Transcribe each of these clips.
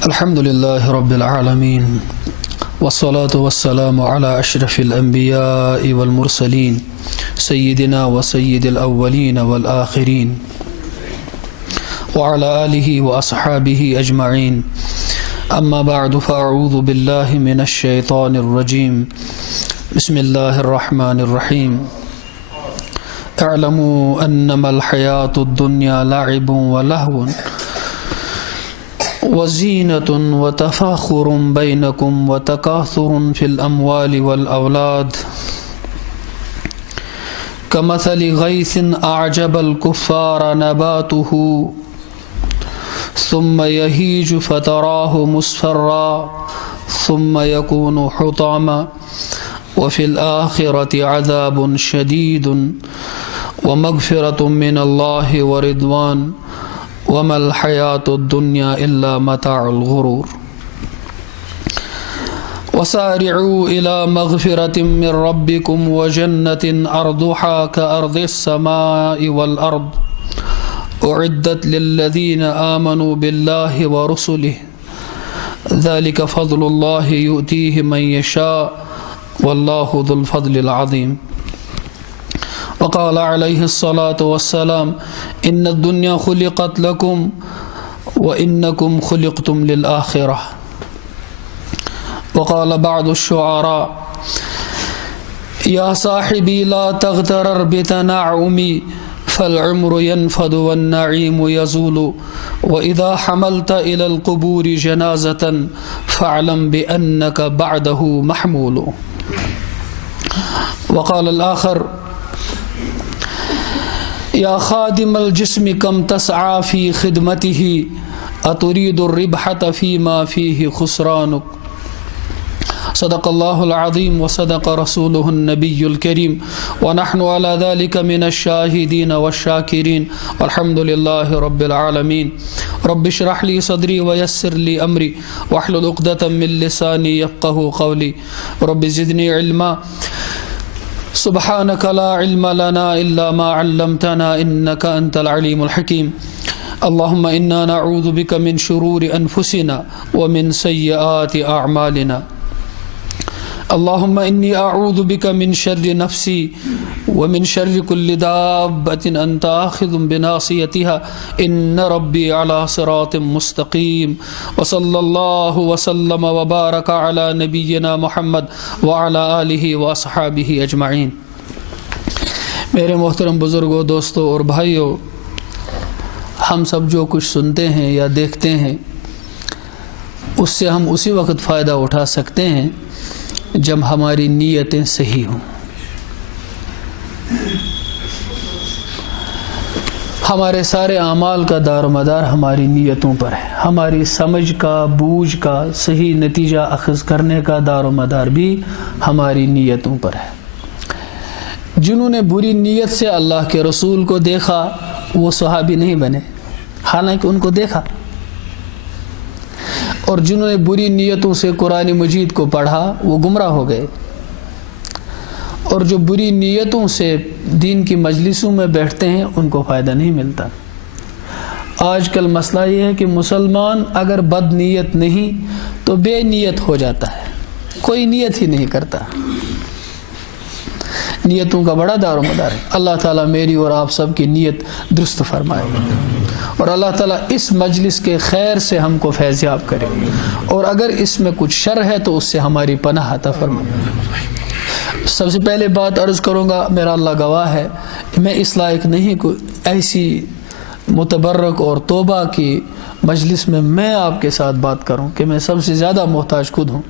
الحمد لله رب العالمين والصلاة والسلام على أشرف الأنبياء والمرسلين سيدنا وسيد الأولين والآخرين وعلى آله وأصحابه أجمعين. أما بعد فأعوذ بالله من الشيطان الرجيم. بسم الله الرحمن الرحيم. اعلموا أنما الحياة الدنيا لعب ولهو وزينة وتفاخر بينكم وتكاثر في الأموال والأولاد كمثل غيث أعجب الكفار نباته ثم يهيج فتراه مصفرا ثم يكون حطاما وفي الآخرة عذاب شديد ومغفرة من الله ورضوان وما الحياة الدنيا إلا متاع الغرور. وسارعوا إلى مغفرة من ربكم وجنة أرضها كأرض السماء والأرض أعدت للذين آمنوا بالله ورسله ذلك فضل الله يؤتيه من يشاء والله ذو الفضل العظيم. وقال عليه الصلاة والسلام إن الدنيا خلقت لكم وإنكم خلقتم للآخرة. وقال بعض الشعراء يا صاحبي لا تغترر بتنعمي فالعمر ينفد والنعيم يزول وإذا حملت إلى القبور جنازة فاعلم بأنك بعده محمول. وقال الآخر يا خادم الجسم كم تسعى في خدمته أتريد الربحة فيما فيه خسرانك. صدق الله العظيم وصدق رسوله النبي الكريم ونحن على ذلك من الشاهدين والشاكرين والحمد لله رب العالمين. رب اشرح لي صدري ويسر لي أمري واحلل عقدة من لساني يفقهوا قولي. رب زدني علما سبحانك لا علم لنا إلا ما علمتنا إنك أنت العليم الحكيم. اللهم إنا نعوذ بك من شرور أنفسنا ومن سيئات أعمالنا. اللهم إني أعوذ بك من شر نفسي ومن شر كل دابة أنت آخذ بناصيتها إن ربي على صراط مستقيم. وصلى الله وسلم وبارك على نبينا محمد وعلى آله وأصحابه أجمعين. میرے محترم بزرگوں، دوستوں اور بھائیوں، ہم سب جو کچھ سنتے ہیں یا دیکھتے ہیں اس سے ہم اسی وقت فائدہ اٹھا سکتے ہیں جب ہماری نیتیں صحیح ہوں. ہمارے سارے اعمال کا دار و مدار ہماری نیتوں پر ہے. ہماری سمجھ کا، بوجھ کا، صحیح نتیجہ اخذ کرنے کا دار و مدار بھی ہماری نیتوں پر ہے. جنہوں نے بری نیت سے اللہ کے رسول کو دیکھا وہ صحابی نہیں بنے، حالانکہ ان کو دیکھا. اور جنہوں نے بری نیتوں سے قرآن مجید کو پڑھا وہ گمراہ ہو گئے. اور جو بری نیتوں سے دین کی مجلسوں میں بیٹھتے ہیں ان کو فائدہ نہیں ملتا. آج کل مسئلہ یہ ہے کہ مسلمان اگر بد نیت نہیں تو بے نیت ہو جاتا ہے، کوئی نیت ہی نہیں کرتا. نیتوں کا بڑا دار و مدار ہے. اللہ تعالیٰ میری اور آپ سب کی نیت درست فرمائے اور اللہ تعالیٰ اس مجلس کے خیر سے ہم کو فیضیاب کرے، اور اگر اس میں کچھ شر ہے تو اس سے ہماری پناہ عطا فرمائے. سب سے پہلے بات عرض کروں گا، میرا اللہ گواہ ہے، میں اس لائق نہیں کوئی ایسی متبرک اور توبہ کی مجلس میں میں آپ کے ساتھ بات کروں کہ میں سب سے زیادہ محتاج خود ہوں.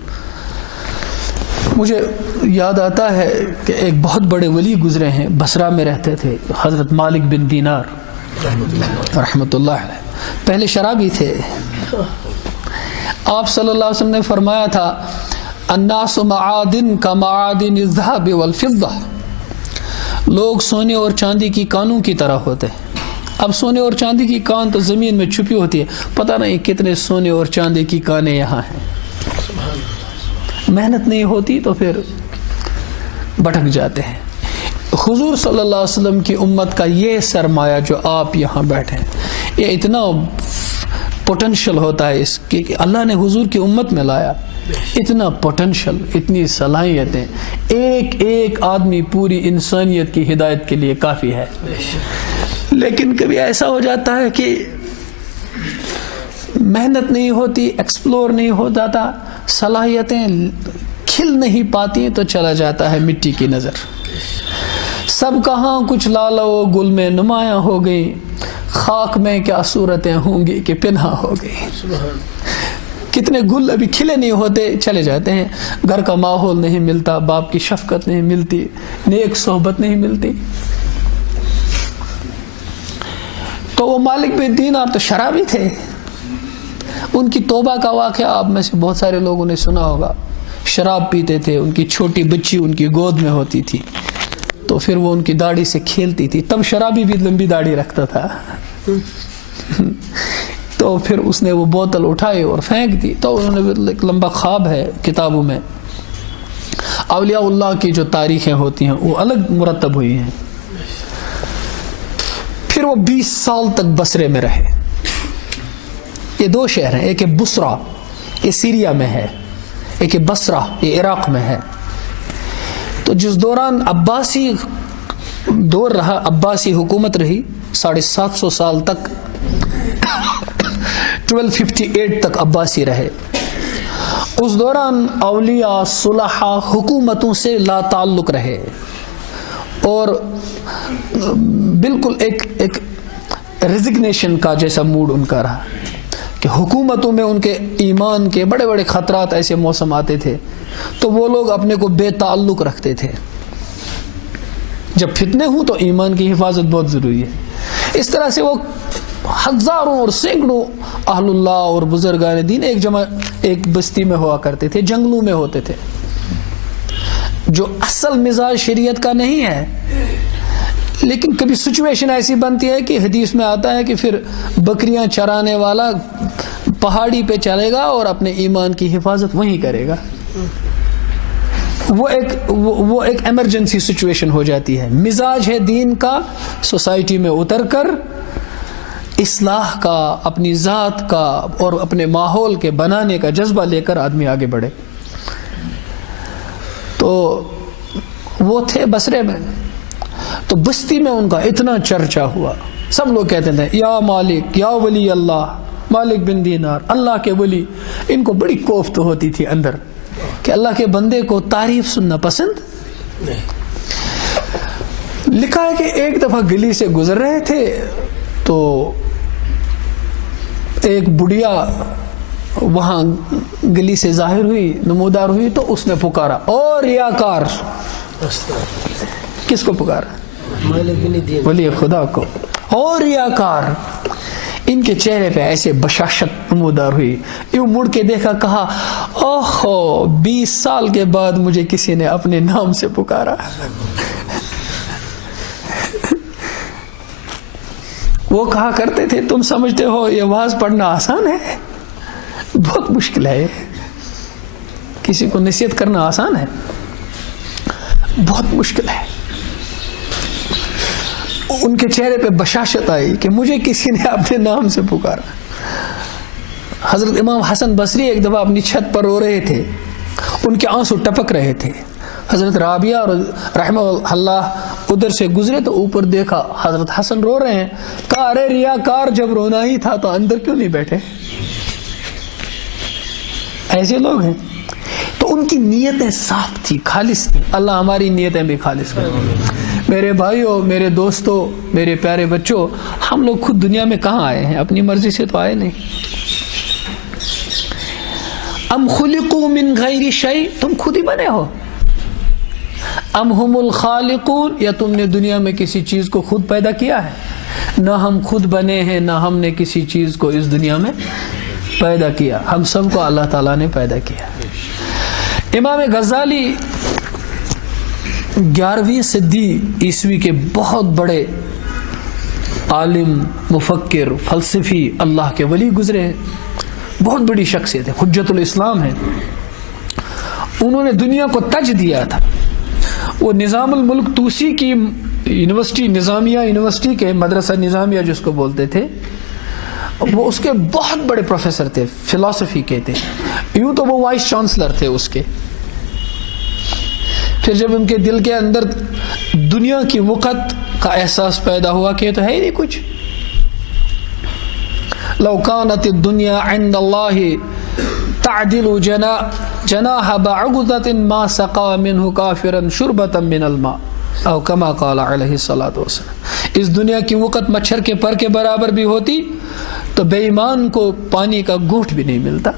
مجھے یاد آتا ہے کہ ایک بہت بڑے ولی گزرے ہیں، بصرہ میں رہتے تھے، حضرت مالک بن دینار رحمۃ اللہ علیہ. پہلے شرابی تھے. آپ صلی اللہ علیہ وسلم نے فرمایا تھا الناس معادن کا معادن الذهب والفضہ. لوگ سونے اور چاندی کی کانوں کی طرح ہوتے ہیں. اب سونے اور چاندی کی کان تو زمین میں چھپی ہوتی ہے، پتہ نہیں کتنے سونے اور چاندی کی کانیں یہاں ہیں. محنت نہیں ہوتی تو پھر بھٹک جاتے ہیں. حضور صلی اللہ علیہ وسلم کی امت کا یہ سرمایہ جو آپ یہاں بیٹھے ہیں، یہ اتنا پوٹینشل ہوتا ہے اس کہ اللہ نے حضور کی امت میں لایا، اتنا پوٹینشل، اتنی صلاحیتیں، ایک ایک آدمی پوری انسانیت کی ہدایت کے لیے کافی ہے. لیکن کبھی ایسا ہو جاتا ہے کہ محنت نہیں ہوتی، ایکسپلور نہیں ہو جاتا، صلاحیتیں کھل نہیں پاتی تو چلا جاتا ہے مٹی کی نظر. سب کہاں کچھ لالہ و گل میں نمایاں ہو گئی، خاک میں کیا صورتیں ہوں گی کہ پنہاں ہو گئی. کتنے گل ابھی کھلے نہیں ہوتے، چلے جاتے ہیں. گھر کا ماحول نہیں ملتا، باپ کی شفقت نہیں ملتی، نیک صحبت نہیں ملتی. تو وہ مالک بن دینار تو شرابی تھے. ان کی توبہ کا واقعہ آپ میں سے بہت سارے لوگوں نے سنا ہوگا. شراب پیتے تھے، ان کی چھوٹی بچی ان کی گود میں ہوتی تھی تو پھر وہ ان کی داڑھی سے کھیلتی تھی. تب شرابی بھی لمبی داڑھی رکھتا تھا. تو پھر اس نے وہ بوتل اٹھائی اور پھینک دی. تو انہوں نے ایک لمبا خواب ہے کتابوں میں، اولیاء اللہ کی جو تاریخیں ہوتی ہیں وہ الگ مرتب ہوئی ہیں. پھر وہ 20 سال تک بصرے میں رہے. یہ 2 شہر ہیں، ایک بصرہ یہ سیریا میں ہے، ایک بصرہ یہ عراق میں ہے. تو جس دوران عباسی دور رہا، عباسی حکومت رہی 750 سال تک، 1258 تک عباسی رہے. اس دوران اولیاء صلحاء حکومتوں سے لا تعلق رہے اور بالکل ایک ریزگنیشن کا جیسا موڈ ان کا رہا کہ حکومتوں میں ان کے ایمان کے بڑے بڑے خطرات، ایسے موسم آتے تھے تو وہ لوگ اپنے کو بے تعلق رکھتے تھے. جب فتنے ہوں تو ایمان کی حفاظت بہت ضروری ہے. اس طرح سے وہ ہزاروں اور سینکڑوں اہل اللہ اور بزرگان دین ایک بستی میں ہوا کرتے تھے، جنگلوں میں ہوتے تھے. جو اصل مزاج شریعت کا نہیں ہے، لیکن کبھی سچویشن ایسی بنتی ہے کہ حدیث میں آتا ہے کہ پھر بکریاں چرانے والا پہاڑی پہ چلے گا اور اپنے ایمان کی حفاظت وہیں کرے گا. وہ ایک ایمرجنسی سچویشن ہو جاتی ہے. مزاج ہے دین کا سوسائٹی میں اتر کر اصلاح کا، اپنی ذات کا اور اپنے ماحول کے بنانے کا جذبہ لے کر آدمی آگے بڑھے. تو وہ تھے بصرے میں. تو بستی میں ان کا اتنا چرچا ہوا، سب لوگ کہتے تھے یا مالک، یا ولی اللہ، مالک بن دینار، اللہ کے ولی. ان کو بڑی کوفت ہوتی تھی اندر کہ اللہ کے بندے کو تعریف سننا پسند. لکھا ہے کہ ایک دفعہ گلی سے گزر رہے تھے تو ایک بڑھیا وہاں گلی سے ظاہر ہوئی، نمودار ہوئی، تو اس نے پکارا اور ریاکار. کس کو پکارا؟ ولی خدا کو. اور ریاکار. ان کے چہرے پہ ایسے بشاشت نمودار ہوئی. یوں مڑ کے دیکھا، کہا اوہو 20 سال کے بعد مجھے کسی نے اپنے نام سے پکارا. وہ کہا کرتے تھے تم سمجھتے ہو یہ واز پڑھنا آسان ہے؟ بہت مشکل ہے. کسی کو نصیحت کرنا آسان ہے؟ بہت مشکل ہے. ان کے چہرے پہ بشاشت آئی کہ مجھے کسی نے اپنے نام سے پکارا. حضرت امام حسن بصری ایک دفعہ اپنی چھت پر رو رہے تھے، ان کے آنسو ٹپک رہے تھے. حضرت رابعہ اور رحمہ اللہ ادھر سے گزرے تو اوپر دیکھا حضرت حسن رو رہے ہیں. کہا ارے ریاکار، جب رونا ہی تھا تو اندر کیوں نہیں بیٹھے؟ ایسے لوگ ہیں. تو ان کی نیتیں صاف تھی، خالص تھی. اللہ ہماری نیتیں بھی خالص کرے. میرے بھائیوں، میرے دوستوں، میرے پیارے بچوں، ہم لوگ خود دنیا میں کہاں آئے ہیں؟ اپنی مرضی سے تو آئے نہیں. ام خلقوا من غیر شیء، تم خود ہی بنے ہو. ام ہم الخالقون، یا تم نے دنیا میں کسی چیز کو خود پیدا کیا ہے؟ نہ ہم خود بنے ہیں، نہ ہم نے کسی چیز کو اس دنیا میں پیدا کیا. ہم سب کو اللہ تعالیٰ نے پیدا کیا. امام غزالی 11ویں صدی عیسوی کے بہت بڑے عالم، مفکر، فلسفی، اللہ کے ولی گزرے. بہت بڑی شخصیت ہے، حجت الاسلام ہے. انہوں نے دنیا کو تج دیا تھا. وہ نظام الملک توسی کی یونیورسٹی، نظامیہ یونیورسٹی کے مدرسہ نظامیہ جس کو بولتے تھے، وہ اس کے بہت بڑے پروفیسر تھے، فلسفی کے تھے، یوں تو وہ وائس چانسلر تھے اس کے. پھر جب ان کے دل کے اندر دنیا کی وقت کا احساس پیدا ہوا کہ یہ تو ہے ہی نہیں کچھ، لو كانت الدنيا عند الله تعدل جناح بعوضة ما سقى منه كافرا شربة من الماء او كما قال علیہ الصلوۃ والسلام. اس دنیا کی وقت مچھر کے پر کے برابر بھی ہوتی تو بے ایمان کو پانی کا گھونٹ بھی نہیں ملتا.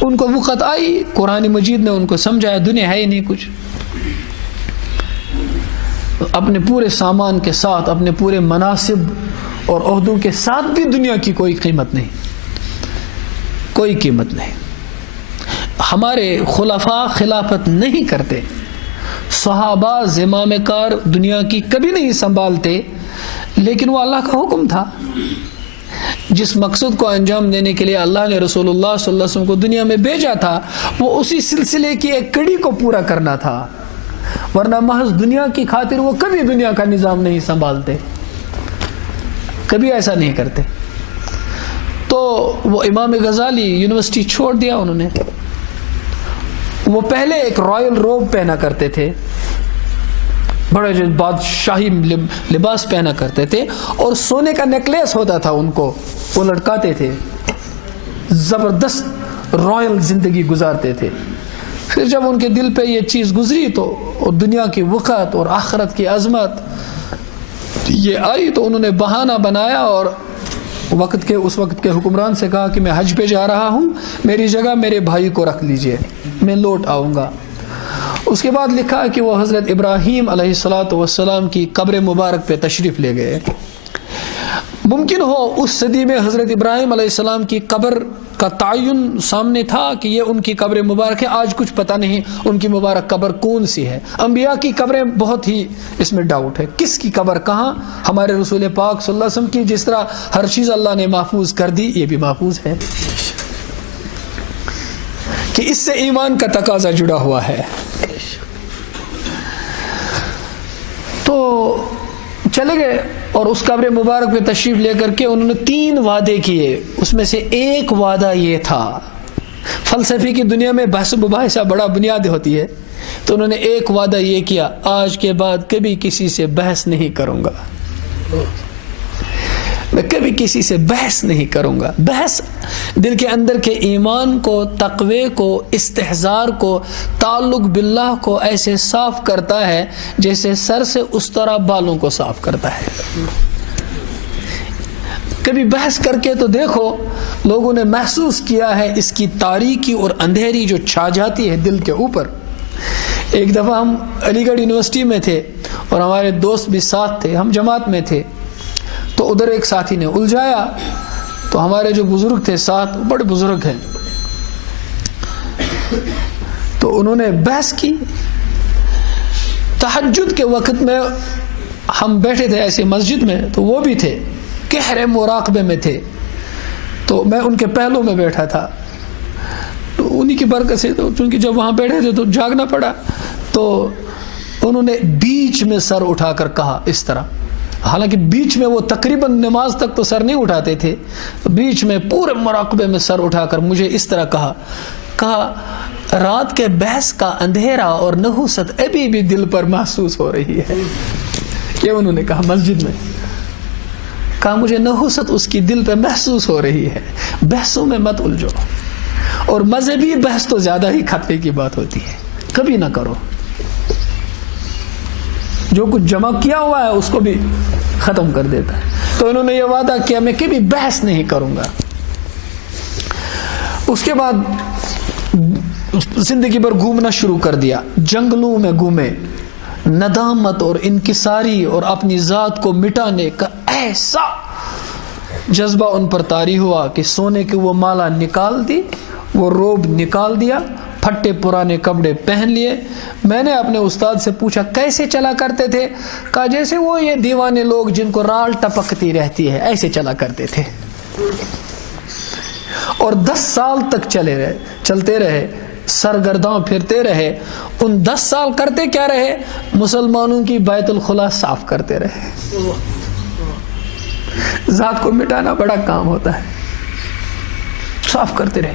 ان کو وقت آئی، قرآن مجید نے ان کو سمجھایا دنیا ہے ہی نہیں کچھ. اپنے پورے سامان کے ساتھ، اپنے پورے مناصب اور عہدوں کے ساتھ بھی دنیا کی کوئی قیمت نہیں، کوئی قیمت نہیں. ہمارے خلفاء خلافت نہیں کرتے، صحابہ زمام کار دنیا کی کبھی نہیں سنبھالتے، لیکن وہ اللہ کا حکم تھا. جس مقصد کو انجام دینے کے لیے اللہ نے رسول اللہ صلی اللہ علیہ وسلم کو دنیا میں بھیجا تھا، وہ اسی سلسلے کی ایک کڑی کو پورا کرنا تھا. ورنہ محض دنیا کی خاطر وہ کبھی دنیا کا نظام نہیں سنبھالتے، کبھی ایسا نہیں کرتے. تو وہ امام غزالی یونیورسٹی چھوڑ دیا انہوں نے. وہ پہلے ایک رائل روب پہنا کرتے تھے، بڑے جو بادشاہی لباس پہنا کرتے تھے، اور سونے کا نیکلیس ہوتا تھا ان کو، وہ لٹکاتے تھے، زبردست رائل زندگی گزارتے تھے. پھر جب ان کے دل پہ یہ چیز گزری تو دنیا کی وقت اور آخرت کی عظمت یہ آئی تو انہوں نے بہانہ بنایا اور اس وقت کے حکمران سے کہا کہ میں حج پہ جا رہا ہوں، میری جگہ میرے بھائی کو رکھ لیجئے، میں لوٹ آؤں گا. اس کے بعد لکھا کہ وہ حضرت ابراہیم علیہ الصلوۃ والسلام کی قبر مبارک پہ تشریف لے گئے. ممکن ہو اس صدی میں حضرت ابراہیم علیہ السلام کی قبر کا تعین سامنے تھا کہ یہ ان کی قبر مبارک ہے. آج کچھ پتہ نہیں ان کی مبارک قبر کون سی ہے. انبیاء کی قبریں بہت ہی اس میں ڈاؤٹ ہے، کس کی قبر کہاں. ہمارے رسول پاک صلی اللہ علیہ وسلم کی جس طرح ہر چیز اللہ نے محفوظ کر دی، یہ بھی محفوظ ہے کہ اس سے ایمان کا تقاضا جڑا ہوا ہے. تو چلے گئے اور اس قبر مبارک پہ تشریف لے کر کے انہوں نے 3 وعدے کیے. اس میں سے ایک وعدہ یہ تھا، فلسفے کی دنیا میں بحث و مباحثہ بڑا بنیاد ہوتی ہے، تو انہوں نے ایک وعدہ یہ کیا، آج کے بعد کبھی کسی سے بحث نہیں کروں گا، میں کبھی کسی سے بحث نہیں کروں گا. بحث دل کے اندر کے ایمان کو، تقوی کو، استحضار کو، تعلق باللہ کو ایسے صاف کرتا ہے جیسے سر سے اس طرح بالوں کو صاف کرتا ہے. کبھی بحث کر کے تو دیکھو، لوگوں نے محسوس کیا ہے اس کی تاریکی اور اندھیری جو چھا جاتی ہے دل کے اوپر. ایک دفعہ ہم علی گڑھ یونیورسٹی میں تھے اور ہمارے دوست بھی ساتھ تھے، ہم جماعت میں تھے، تو ادھر ایک ساتھی نے الجھایا. تو ہمارے جو بزرگ تھے ساتھ، بڑے بزرگ ہیں، تو انہوں نے بحث کی. تہجد کے وقت میں ہم بیٹھے تھے ایسے مسجد میں، تو وہ بھی تھے، گہرے مراقبے میں تھے، تو میں ان کے پہلو میں بیٹھا تھا. تو انہی کی برکت سے، تو چونکہ جب وہاں بیٹھے تھے تو جاگنا پڑا، تو انہوں نے بیچ میں سر اٹھا کر کہا اس طرح، حالانکہ بیچ میں وہ تقریباً نماز تک تو سر نہیں اٹھاتے تھے، تو بیچ میں پورے مراقبے میں سر اٹھا کر مجھے اس طرح کہا رات کے بحث کا اندھیرا اور نحوست ابھی بھی دل پر محسوس ہو رہی ہے. یہ انہوں نے کہا مسجد میں، کہا مجھے نحوست اس کی دل پہ محسوس ہو رہی ہے. بحثوں میں مت الجھو، اور مذہبی بحث تو زیادہ ہی خطرے کی بات ہوتی ہے، کبھی نہ کرو. جو کچھ جمع کیا ہوا ہے اس کو بھی ختم کر دیتا ہے. تو انہوں نے یہ وعدہ کیا میں کبھی بحث نہیں کروں گا. اس کے بعد زندگی بھر گھومنا شروع کر دیا، جنگلوں میں گھومے. ندامت اور انکساری اور اپنی ذات کو مٹانے کا ایسا جذبہ ان پر طاری ہوا کہ سونے کی وہ مالا نکال دی، وہ روب نکال دیا، پھٹے پرانے کپڑے پہن لیے. میں نے اپنے استاد سے پوچھا کیسے چلا کرتے تھے؟ کہا جیسے وہ یہ دیوانے لوگ جن کو رال ٹپکتی رہتی ہے ایسے چلا کرتے تھے. اور 10 سال تک چلتے رہے، سرگرداں پھرتے رہے. ان 10 سال کرتے کیا رہے؟ مسلمانوں کی بیت الخلا صاف کرتے رہے. ذات کو مٹانا بڑا کام ہوتا ہے، صاف کرتے رہے۔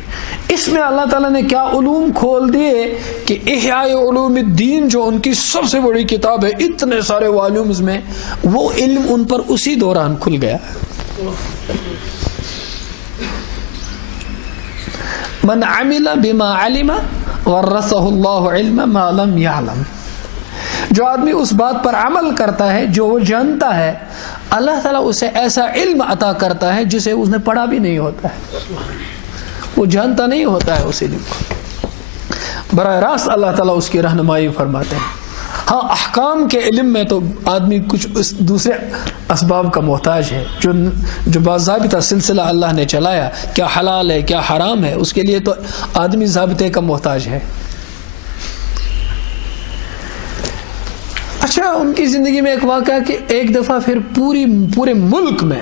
اس میں اللہ تعالیٰ نے کیا علوم کھول دیے کہ احیاء علوم الدین جو ان کی سب سے بڑی کتاب ہے، اتنے سارے والیومز میں، وہ علم ان پر اسی دوران کھل گیا۔ من عمل بما علم ورثہ اللہ علم ما لم یعلم، جو آدمی اس بات پر عمل کرتا ہے جو وہ جانتا ہے، اللہ تعالیٰ اسے ایسا علم عطا کرتا ہے جسے اس نے پڑھا بھی نہیں ہوتا ہے، وہ جانتا نہیں ہوتا ہے اس علم کو، براہ راست اللہ تعالیٰ اس کی رہنمائی فرماتے ہیں۔ ہاں احکام کے علم میں تو آدمی کچھ دوسرے اسباب کا محتاج ہے، جو باضابطہ سلسلہ اللہ نے چلایا، کیا حلال ہے کیا حرام ہے، اس کے لیے تو آدمی ضابطے کا محتاج ہے۔ اچھا، ان کی زندگی میں ایک واقعہ کہ ایک دفعہ پھر پورے ملک میں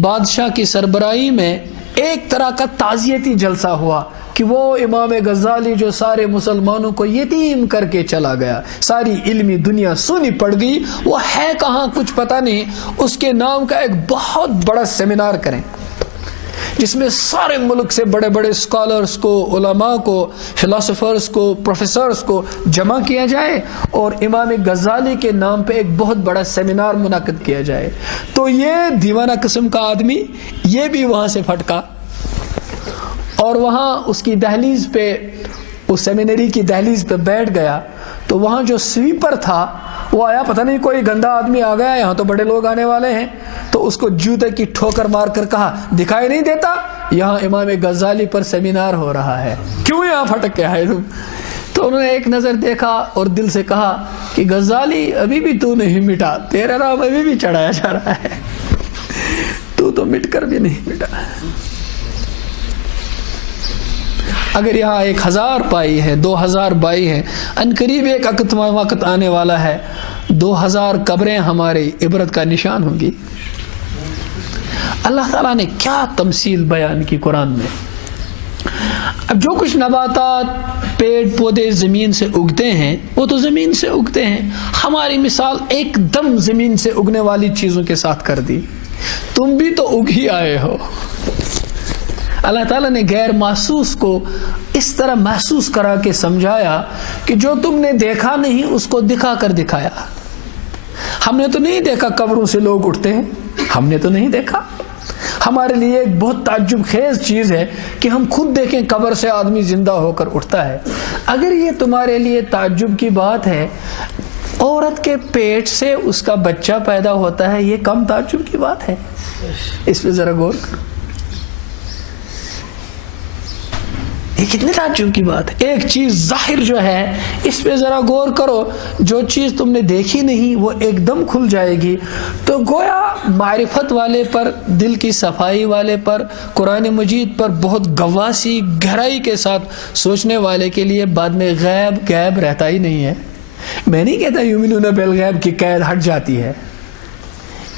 بادشاہ کی سربراہی میں ایک طرح کا تعزیتی جلسہ ہوا کہ وہ امام غزالی جو سارے مسلمانوں کو یتیم کر کے چلا گیا، ساری علمی دنیا سونی پڑ گئی، وہ ہے کہاں کچھ پتہ نہیں، اس کے نام کا ایک بہت بڑا سیمینار کریں جس میں سارے ملک سے بڑے بڑے اسکالرز کو، علماء کو، فلاسفرز کو، پروفیسرز کو جمع کیا جائے اور امام غزالی کے نام پہ ایک بہت بڑا سیمینار منعقد کیا جائے۔ تو یہ دیوانہ قسم کا آدمی یہ بھی وہاں سے پھٹکا اور وہاں اس کی دہلیز پہ، اس سیمینری کی دہلیز پہ بیٹھ گیا، تو وہاں جو سویپر تھا وہ آیا، پتہ نہیں کوئی گندا آدمی آ گیا، یہاں تو بڑے لوگ آنے والے ہیں، تو اس کو جوتے کی ٹھوکر مار کر کہا دکھائی نہیں دیتا یہاں امام غزالی پر سیمینار ہو رہا ہے، کیوں یہاں پھٹک کے آئے تم؟ تو انہوں نے ایک نظر دیکھا اور دل سے کہا کہ غزالی ابھی بھی تو نہیں مٹا، تیرا نام ابھی بھی چڑھایا جا رہا ہے، تو مٹ کر بھی نہیں مٹا۔ اگر یہاں 1000 پائی ہے، 2000 بائی ہے، ان قریب ایک وقت آنے والا ہے 2000 قبریں ہماری عبرت کا نشان ہوں گی۔ اللہ تعالیٰ نے کیا تمثیل بیان کی قرآن میں۔ اب جو کچھ نباتات، پیڑ پودے زمین سے اگتے ہیں وہ تو زمین سے اگتے ہیں، ہماری مثال ایک دم زمین سے اگنے والی چیزوں کے ساتھ کر دی، تم بھی تو اگ ہی آئے ہو۔ اللہ تعالیٰ نے غیر محسوس کو اس طرح محسوس کرا کے سمجھایا کہ جو تم نے دیکھا نہیں اس کو دکھا کر دکھایا۔ ہم نے تو نہیں دیکھا قبروں سے لوگ اٹھتے ہیں، ہم نے تو نہیں دیکھا، ہمارے لیے ایک بہت تعجب خیز چیز ہے کہ ہم خود دیکھیں قبر سے آدمی زندہ ہو کر اٹھتا ہے۔ اگر یہ تمہارے لیے تعجب کی بات ہے، عورت کے پیٹ سے اس کا بچہ پیدا ہوتا ہے، یہ کم تعجب کی بات ہے؟ اس پہ ذرا غور کرو، یہ کتنے تعجب کی بات ہے۔ ایک چیز ظاہر جو ہے اس پہ ذرا غور کرو، جو چیز تم نے دیکھی نہیں وہ ایک دم کھل جائے گی۔ تو گویا معرفت والے پر، دل کی صفائی والے پر، قرآن مجید پر بہت گواسی گہرائی کے ساتھ سوچنے والے کے لیے بعد میں غیب رہتا ہی نہیں ہے۔ میں نہیں کہتا یؤمنون بالغیب کی قید ہٹ جاتی ہے،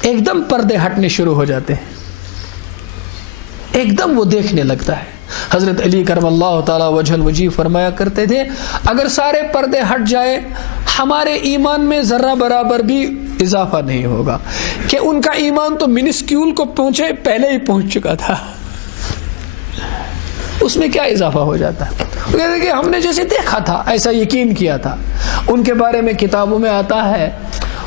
ایک دم پردے ہٹنے شروع ہو جاتے ہیں، ایک دم وہ دیکھنے لگتا ہے۔ حضرت علی کرم اللہ تعالی وجہ الوجیہ فرمایا کرتے تھے اگر سارے پردے ہٹ جائے ہمارے ایمان میں ذرہ برابر بھی اضافہ نہیں ہوگا، کہ ان کا ایمان تو منسکیول کو پہنچے پہلے ہی پہنچ چکا تھا، اس میں کیا اضافہ ہو جاتا ہے؟ وہ کہتے ہیں کہ ہم نے جیسے دیکھا تھا ایسا یقین کیا تھا۔ ان کے بارے میں کتابوں میں آتا ہے،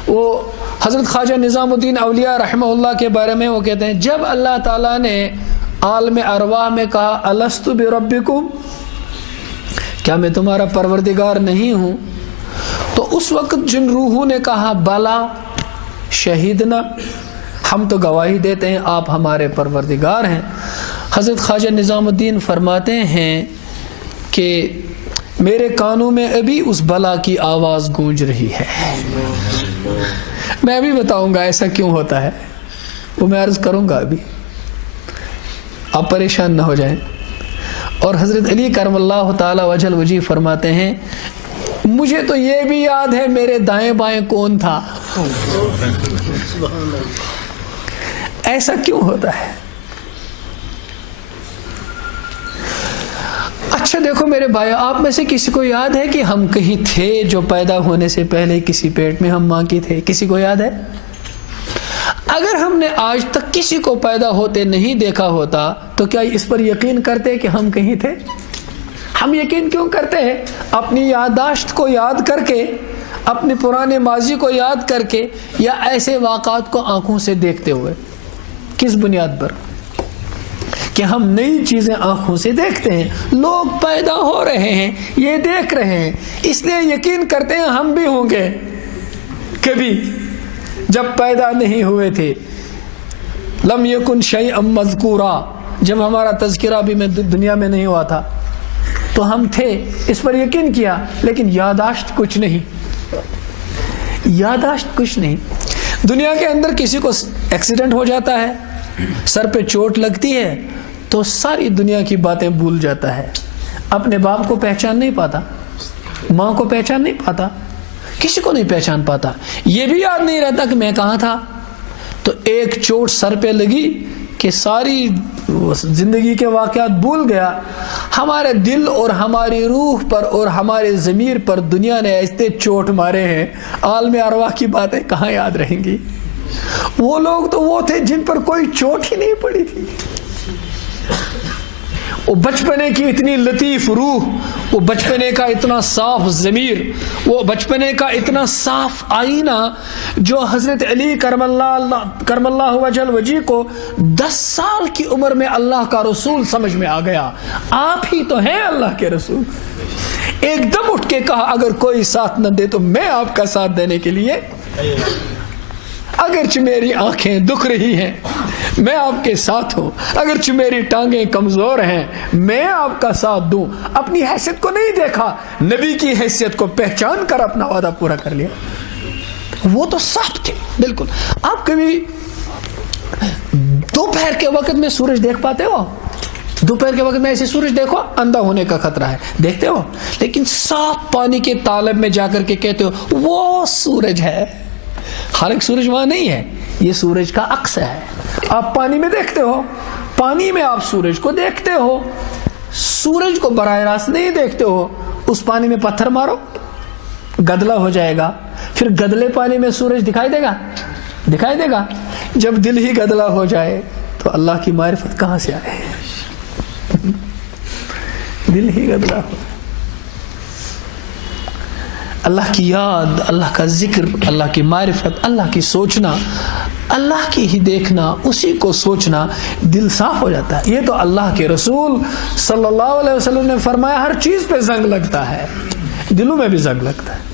وہ حضرت خواجہ نظام الدین اولیاء رحمہ اللہ کے بارے میں وہ کہتے ہیں جب اللہ تعالیٰ نے عالم ارواح میں کہا الست بربکم، کیا میں تمہارا پروردگار نہیں ہوں، تو اس وقت جن روحوں نے کہا بلا شہیدنا، ہم تو گواہی دیتے ہیں آپ ہمارے پروردگار ہیں۔ حضرت خواجہ نظام الدین فرماتے ہیں کہ میرے کانوں میں ابھی اس بلا کی آواز گونج رہی ہے۔ میں ابھی بتاؤں گا ایسا کیوں ہوتا ہے، وہ میں عرض کروں گا ابھی، آپ پریشان نہ ہو جائیں۔ اور حضرت علی کرم اللہ تعالی وجہ الوجیہ فرماتے ہیں مجھے تو یہ بھی یاد ہے میرے دائیں بائیں کون تھا۔ ایسا کیوں ہوتا ہے؟ اچھا دیکھو میرے بھائی، آپ میں سے کسی کو یاد ہے کہ ہم کہیں تھے جو پیدا ہونے سے پہلے کسی پیٹ میں ہم ماں کی تھے؟ کسی کو یاد ہے؟ اگر ہم نے آج تک کسی کو پیدا ہوتے نہیں دیکھا ہوتا تو کیا اس پر یقین کرتے کہ ہم کہیں تھے؟ ہم یقین کیوں کرتے ہیں؟ اپنی یادداشت کو یاد کر کے، اپنے پرانے ماضی کو یاد کر کے، یا ایسے واقعات کو آنکھوں سے دیکھتے ہوئے؟ کس بنیاد پر؟ کہ ہم نئی چیزیں آنکھوں سے دیکھتے ہیں، لوگ پیدا ہو رہے ہیں، یہ دیکھ رہے ہیں، اس لیے یقین کرتے ہیں ہم بھی ہوں گے کبھی جب پیدا نہیں ہوئے تھے۔ لم یکن شیئا مذکورا، جب ہمارا تذکرہ بھی دنیا میں نہیں ہوا تھا تو ہم تھے، اس پر یقین کیا، لیکن یادداشت کچھ نہیں، یادداشت کچھ نہیں۔ دنیا کے اندر کسی کو ایکسیڈنٹ ہو جاتا ہے، سر پہ چوٹ لگتی ہے تو ساری دنیا کی باتیں بھول جاتا ہے، اپنے باپ کو پہچان نہیں پاتا، ماں کو پہچان نہیں پاتا، کسی کو نہیں پہچان پاتا، یہ بھی یاد نہیں رہتا کہ میں کہاں تھا۔ تو ایک چوٹ سر پہ لگی کہ ساری زندگی کے واقعات بھول گیا۔ ہمارے دل اور ہماری روح پر اور ہمارے ضمیر پر دنیا نے ایسے چوٹ مارے ہیں، عالم ارواح کی باتیں کہاں یاد رہیں گی؟ وہ لوگ تو وہ تھے جن پر کوئی چوٹ ہی نہیں پڑی تھی۔ وہ بچپنے کی اتنی لطیف روح، وہ بچپنے کا اتنا صاف ضمیر، وہ بچپنے کا اتنا صاف آئینہ جو حضرت علی کرم اللہ وجہ وجی کو 10 سال کی عمر میں اللہ کا رسول سمجھ میں آ گیا، آپ ہی تو ہیں اللہ کے رسول۔ ایک دم اٹھ کے کہا اگر کوئی ساتھ نہ دے تو میں آپ کا ساتھ دینے کے لیے، اگرچہ میری آنکھیں دکھ رہی ہیں میں آپ کے ساتھ ہوں، اگرچہ میری ٹانگیں کمزور ہیں میں آپ کا ساتھ دوں۔ اپنی حیثیت کو نہیں دیکھا، نبی کی حیثیت کو پہچان کر اپنا وعدہ پورا کر لیا۔ وہ تو صاف تھے بالکل۔ آپ کبھی دوپہر کے وقت میں سورج دیکھ پاتے ہو؟ دوپہر کے وقت میں ایسے سورج دیکھو، اندھا ہونے کا خطرہ ہے، دیکھتے ہو؟ لیکن صاف پانی کے طالب میں جا کر کے کہتے ہو وہ سورج ہے، حالانکہ سورج وہاں نہیں ہے، یہ سورج کا عکس ہے۔ آپ پانی میں دیکھتے ہو، پانی میں آپ سورج کو دیکھتے ہو، سورج کو براہ راست نہیں دیکھتے ہو۔ اس پانی میں پتھر مارو گدلا ہو جائے گا، پھر گدلے پانی میں سورج دکھائی دے گا؟ دکھائی دے گا؟ جب دل ہی گدلا ہو جائے تو اللہ کی معرفت کہاں سے آئے؟ دل ہی گدلا ہو، اللہ کی یاد، اللہ کا ذکر، اللہ کی معرفت، اللہ کی سوچنا، اللہ کی ہی دیکھنا، اسی کو سوچنا، دل صاف ہو جاتا ہے۔ یہ تو اللہ کے رسول صلی اللہ علیہ وسلم نے فرمایا ہر چیز پہ زنگ لگتا ہے، دلوں میں بھی زنگ لگتا ہے۔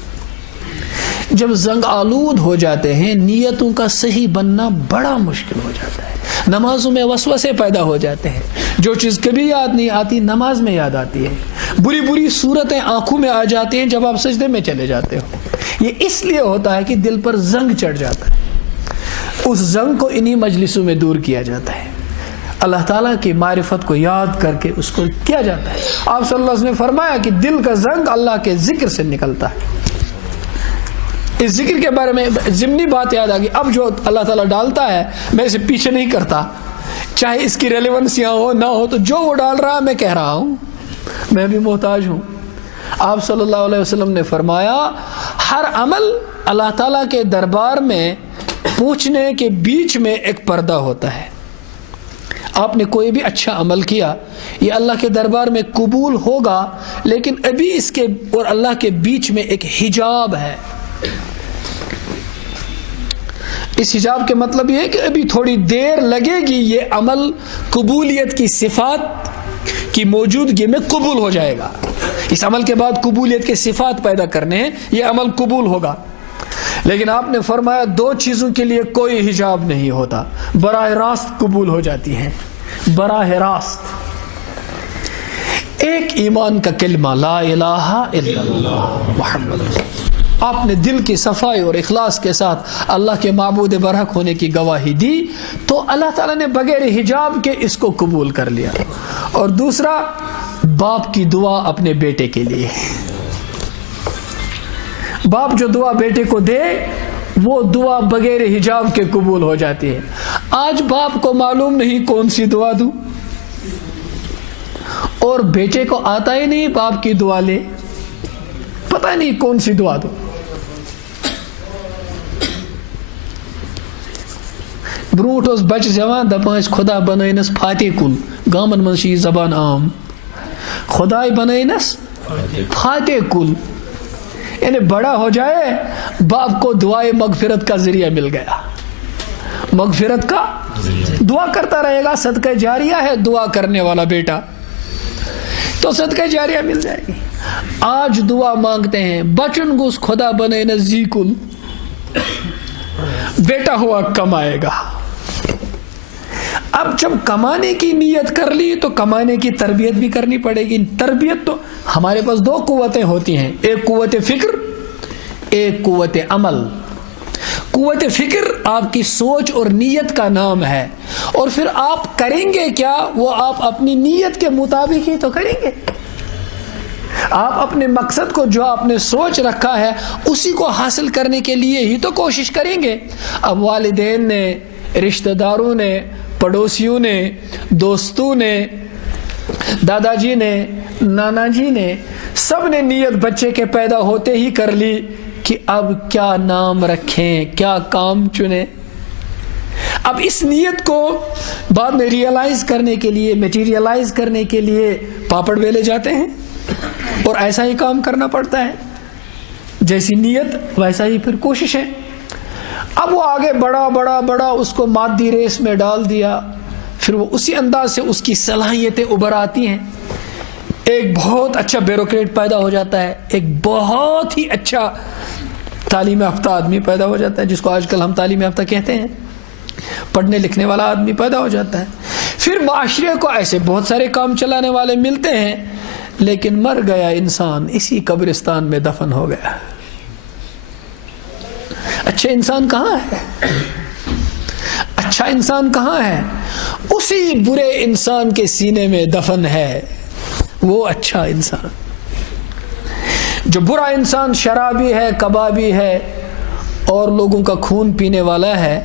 جب زنگ آلود ہو جاتے ہیں نیتوں کا صحیح بننا بڑا مشکل ہو جاتا ہے، نمازوں میں وسوسے پیدا ہو جاتے ہیں، جو چیز کبھی یاد نہیں آتی نماز میں یاد آتی ہے، بری بری صورتیں آنکھوں میں آ جاتی ہیں جب آپ سجدے میں چلے جاتے ہو۔ یہ اس لیے ہوتا ہے کہ دل پر زنگ چڑھ جاتا ہے، اس زنگ کو انہی مجلسوں میں دور کیا جاتا ہے، اللہ تعالیٰ کی معرفت کو یاد کر کے اس کو کیا جاتا ہے۔ آپ صلی اللہ علیہ وسلم نے فرمایا کہ دل کا زنگ اللہ کے ذکر سے نکلتا ہے۔ اس ذکر کے بارے میں ضمنی بات یاد آ گئی، اب جو اللہ تعالیٰ ڈالتا ہے میں اسے پیچھے نہیں کرتا، چاہے اس کی ریلیونس یہاں ہو نہ ہو، تو جو وہ ڈال رہا ہے میں کہہ رہا ہوں، میں بھی محتاج ہوں۔ آپ صلی اللہ علیہ وسلم نے فرمایا ہر عمل اللہ تعالیٰ کے دربار میں پہنچنے کے بیچ میں ایک پردہ ہوتا ہے۔ آپ نے کوئی بھی اچھا عمل کیا، یہ اللہ کے دربار میں قبول ہوگا، لیکن ابھی اس کے اور اللہ کے بیچ میں ایک حجاب ہے۔ اس حجاب کے مطلب یہ ہے کہ ابھی تھوڑی دیر لگے گی، یہ عمل قبولیت کی صفات کی موجودگی میں قبول ہو جائے گا۔ اس عمل کے بعد قبولیت کے صفات پیدا کرنے ہیں، یہ عمل قبول ہوگا۔ لیکن آپ نے فرمایا 2 چیزوں کے لیے کوئی حجاب نہیں ہوتا، براہ راست قبول ہو جاتی ہیں، براہ راست۔ ایک ایمان کا کلمہ لا الہ الا اللہ محمد رسول اللہ، آپ نے دل کی صفائی اور اخلاص کے ساتھ اللہ کے معبود برحق ہونے کی گواہی دی تو اللہ تعالیٰ نے بغیر حجاب کے اس کو قبول کر لیا۔ اور دوسرا، باپ کی دعا اپنے بیٹے کے لیے، باپ جو دعا بیٹے کو دے وہ دعا بغیر حجاب کے قبول ہو جاتی ہے۔ آج باپ کو معلوم نہیں کون سی دعا دوں، اور بیٹے کو آتا ہی نہیں باپ کی دعا لے، پتہ نہیں کون سی دعا دوں۔ برونٹ اس بچ زوان دپان خدا بنائنس فاتح کل گامن من یہ زبان عام خدائے بنائنس فاتح کل یعنی بڑا ہو جائے باپ کو دعائے مغفرت کا ذریعہ مل گیا, مغفرت کا دعا کرتا رہے گا, صدقہ جاریہ ہے دعا کرنے والا بیٹا, تو صدقہ جاریہ مل جائے گی. آج دعا مانگتے ہیں بچن گوس خدا بنے نزدیکل, بیٹا ہوا کمائے گا. اب جب کمانے کی نیت کر لی تو کمانے کی تربیت بھی کرنی پڑے گی. تربیت تو ہمارے پاس دو قوتیں ہوتی ہیں, ایک قوت فکر, ایک قوت عمل. قوت فکر آپ کی سوچ اور نیت کا نام ہے, اور پھر آپ کریں گے کیا وہ آپ اپنی نیت کے مطابق ہی تو کریں گے. آپ اپنے مقصد کو جو آپ نے سوچ رکھا ہے اسی کو حاصل کرنے کے لیے ہی تو کوشش کریں گے. اب والدین نے, رشتہ داروں نے, پڑوسیوں نے, دوستوں نے, دادا جی نے, نانا جی نے, سب نے نیت بچے کے پیدا ہوتے ہی کر لی کہ اب کیا نام رکھیں, کیا کام چنیں. اب اس نیت کو بعد میں ریئلائز کرنے کے لیے, میٹیریلائز کرنے کے لیے پاپڑ بیلے جاتے ہیں اور ایسا ہی کام کرنا پڑتا ہے. جیسی نیت ویسا ہی پھر کوشش ہے. اب وہ آگے بڑا اس کو مادی ریس میں ڈال دیا, پھر وہ اسی انداز سے اس کی صلاحیتیں ابھر آتی ہیں. ایک بہت اچھا بیوروکریٹ پیدا ہو جاتا ہے, ایک بہت ہی اچھا تعلیم یافتہ آدمی پیدا ہو جاتا ہے, جس کو آج کل ہم تعلیم یافتہ کہتے ہیں, پڑھنے لکھنے والا آدمی پیدا ہو جاتا ہے. پھر معاشرے کو ایسے بہت سارے کام چلانے والے ملتے ہیں, لیکن مر گیا انسان اسی قبرستان میں دفن ہو گیا. اچھے انسان کہاں ہے؟ اچھا انسان کہاں ہے؟ اسی برے انسان کے سینے میں دفن ہے وہ اچھا انسان. جو برا انسان شرابی ہے, کبابی ہے اور لوگوں کا خون پینے والا ہے,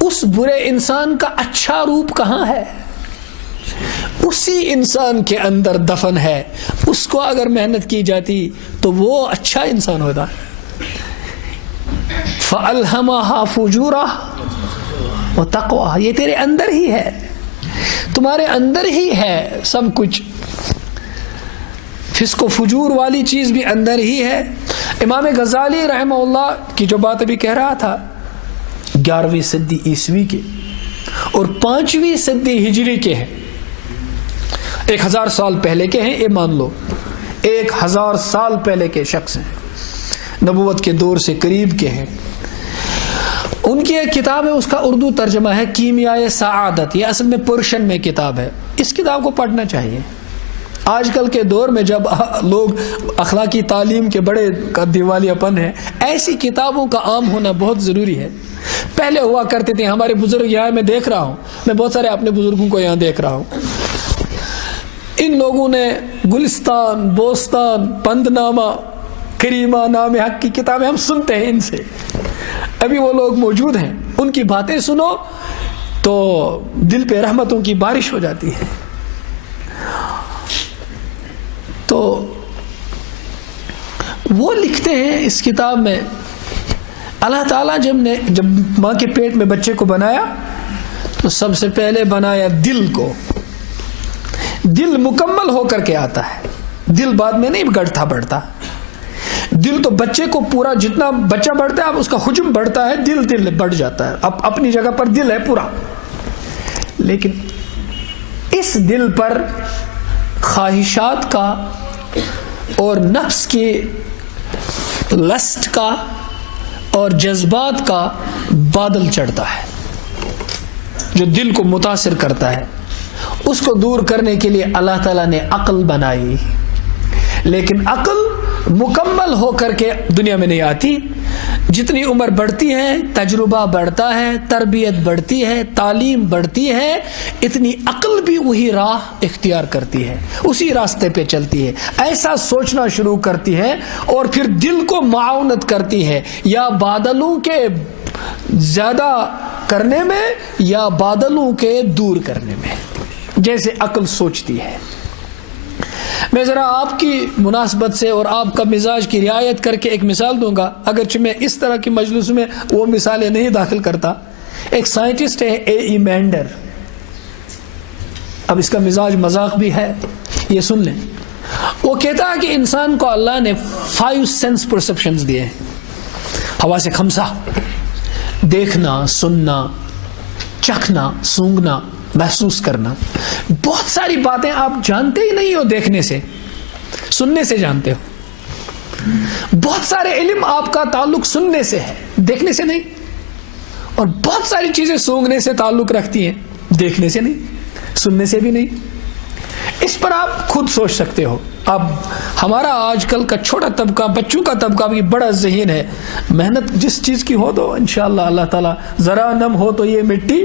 اس برے انسان کا اچھا روپ کہاں ہے؟ اسی انسان کے اندر دفن ہے. اس کو اگر محنت کی جاتی تو وہ اچھا انسان ہوتا. فَأَلْهَمَهَا فُجُورَهَا وَتَقْوَاهَا, یہ تیرے اندر ہی ہے, تمہارے اندر ہی ہے سب کچھ. فسق و فجور والی چیز بھی اندر ہی ہے. امام غزالی رحمہ اللہ کی جو بات ابھی کہہ رہا تھا 11ویں صدی عیسوی کے اور 5ویں صدی ہجری کے ہیں, 1000 سال پہلے کے ہیں, یہ مان لو 1000 سال پہلے کے شخص ہیں, نبوت کے دور سے قریب کے ہیں. ان کی ایک کتاب ہے, اس کا اردو ترجمہ ہے کیمیائے سعادت. یہ اصل میں پرشین میں کتاب ہے. اس کتاب کو پڑھنا چاہیے. آج کل کے دور میں جب لوگ اخلاقی تعلیم کے بڑے دیوالیہ پن ہے, ایسی کتابوں کا عام ہونا بہت ضروری ہے. پہلے ہوا کرتے تھے ہمارے بزرگ, یہاں میں دیکھ رہا ہوں, میں بہت سارے اپنے بزرگوں کو یہاں دیکھ رہا ہوں, ان لوگوں نے گلستان, بوستان, پندنامہ, کریمہ نام حق کی کتابیں ہم سنتے ہیں ان سے. ابھی وہ لوگ موجود ہیں, ان کی باتیں سنو تو دل پہ رحمتوں کی بارش ہو جاتی ہے. تو وہ لکھتے ہیں اس کتاب میں, اللہ تعالیٰ جب ماں کے پیٹ میں بچے کو بنایا تو سب سے پہلے بنایا دل کو. دل مکمل ہو کر کے آتا ہے, دل بعد میں نہیں گڑھتا بڑھتا. دل تو بچے کو پورا, جتنا بچہ بڑھتا ہے اب اس کا حجم بڑھتا ہے, دل بڑھ جاتا ہے, اب اپنی جگہ پر دل ہے پورا. لیکن اس دل پر خواہشات کا اور نفس کی لسٹ کا اور جذبات کا بادل چڑھتا ہے جو دل کو متاثر کرتا ہے. اس کو دور کرنے کے لیے اللہ تعالیٰ نے عقل بنائی, لیکن عقل مکمل ہو کر کے دنیا میں نہیں آتی. جتنی عمر بڑھتی ہے تجربہ بڑھتا ہے, تربیت بڑھتی ہے, تعلیم بڑھتی ہے, اتنی عقل بھی وہی راہ اختیار کرتی ہے, اسی راستے پہ چلتی ہے, ایسا سوچنا شروع کرتی ہے اور پھر دل کو معاونت کرتی ہے, یا بادلوں کے زیادہ کرنے میں یا بادلوں کے دور کرنے میں, جیسے عقل سوچتی ہے. میں ذرا آپ کی مناسبت سے اور آپ کا مزاج کی رعایت کر کے ایک مثال دوں گا, اگرچہ میں اس طرح کی مجلس میں وہ مثالیں نہیں داخل کرتا, ایک سائنٹسٹ ہے اے مینڈر, اب اس کا مزاج مذاق بھی ہے, یہ سن لیں. وہ کہتا ہے کہ انسان کو اللہ نے 5 سینس پرسپشنز دیے ہیں, حواس خمسہ, دیکھنا, سننا, چکھنا, سونگھنا, محسوس کرنا. بہت ساری باتیں آپ جانتے ہی نہیں ہو دیکھنے سے, سننے سے جانتے ہو. بہت سارے علم آپ کا تعلق سننے سے ہے, دیکھنے سے نہیں. اور بہت ساری چیزیں سونگھنے سے تعلق رکھتی ہیں, دیکھنے سے نہیں, سننے سے بھی نہیں. اس پر آپ خود سوچ سکتے ہو. اب ہمارا آج کل کا چھوٹا طبقہ, بچوں کا طبقہ بھی بڑا ذہین ہے. محنت جس چیز کی ہو تو انشاءاللہ اللہ تعالیٰ, ذرا نم ہو تو یہ مٹی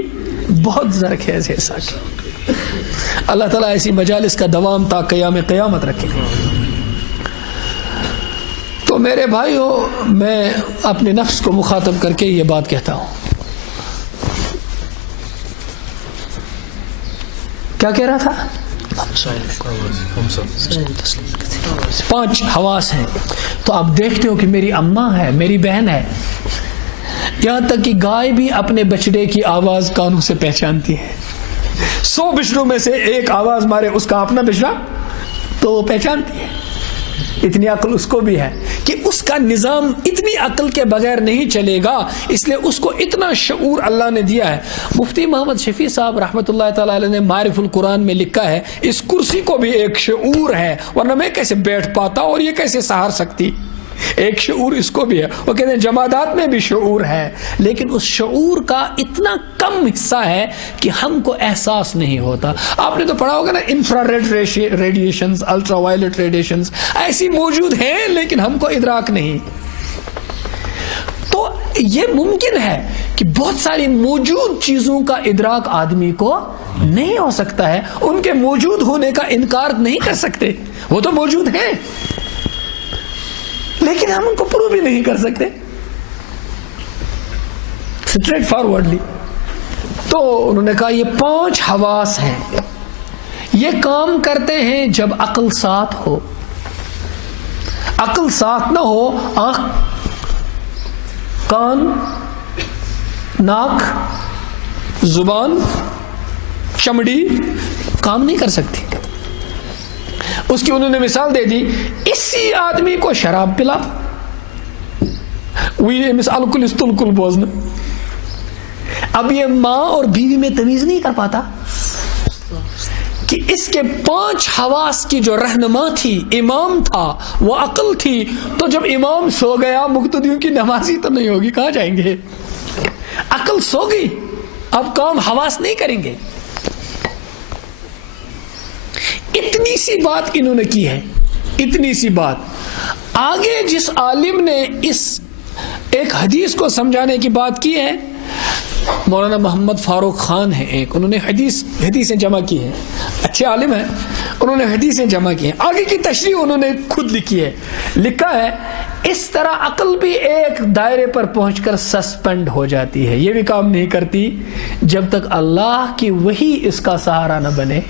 بہت زرخیز ہے ساکی. اللہ تعالیٰ ایسی مجالس کا دوام تا قیام قیامت رکھے. تو میرے بھائیو, میں اپنے نفس کو مخاطب کر کے یہ بات کہتا ہوں. کیا کہہ رہا تھا؟ 5 حواس ہیں. تو آپ دیکھتے ہو کہ میری اماں ہے, میری بہن ہے, یہاں تک کہ گائے بھی اپنے بچڑے کی آواز کانوں سے پہچانتی ہے. 100 بچڑوں میں سے ایک آواز مارے اس کا اپنا بچڑا تو وہ پہچانتی ہے. اتنی عقل اس کو بھی ہے کہ اس کا نظام اتنی عقل کے بغیر نہیں چلے گا, اس لیے اس کو اتنا شعور اللہ نے دیا ہے. مفتی محمد شفیع صاحب رحمۃ اللہ تعالی علیہ نے معرف القرآن میں لکھا ہے, اس کرسی کو بھی ایک شعور ہے, ورنہ میں کیسے بیٹھ پاتا اور یہ کیسے سہار سکتی. ایک شعور اس کو بھی ہے. وہ کہتے ہیں جمادات میں بھی شعور ہے, لیکن اس شعور کا اتنا کم حصہ ہے کہ ہم کو احساس نہیں ہوتا. آپ نے تو پڑھا ہوگا نا, infrared radiations, ultraviolet radiations ایسی موجود ہیں لیکن ہم کو ادراک نہیں. تو یہ ممکن ہے کہ بہت ساری موجود چیزوں کا ادراک آدمی کو نہیں ہو سکتا ہے. ان کے موجود ہونے کا انکار نہیں کر سکتے, وہ تو موجود ہیں لیکن ہم ان کو پروو بھی نہیں کر سکتے اسٹریٹ فارورڈلی. تو انہوں نے کہا یہ 5 حواس ہیں, یہ کام کرتے ہیں جب عقل ساتھ ہو. عقل ساتھ نہ ہو, آنکھ, کان, ناک, زبان, چمڑی کام نہیں کر سکتی. اس کی انہوں نے مثال دے دی, اسی آدمی کو شراب پلا, بوزنا. اب یہ ماں اور بیوی میں تمیز نہیں کر پاتا کہ اس کے 5 حواس کی جو رہنما تھی, امام تھا, وہ عقل تھی. تو جب امام سو گیا, مقتدیوں کی نمازی تو نہیں ہوگی, کہاں جائیں گے؟ عقل سو گئی, اب کام حواس نہیں کریں گے. اتنی سی بات انہوں نے کی ہے, اتنی سی بات. آگے جس عالم نے اس ایک حدیث کو سمجھانے کی بات کی ہے, مولانا محمد فاروق خان ہے ایک, انہوں نے حدیثیں جمع کی ہیں, اچھے عالم ہیں, انہوں نے حدیثیں جمع کی ہیں. آگے کی تشریح انہوں نے خود لکھی ہے. لکھا ہے اس طرح عقل بھی ایک دائرے پر پہنچ کر سسپینڈ ہو جاتی ہے, یہ بھی کام نہیں کرتی جب تک اللہ کی وحی اس کا سہارا نہ بنے.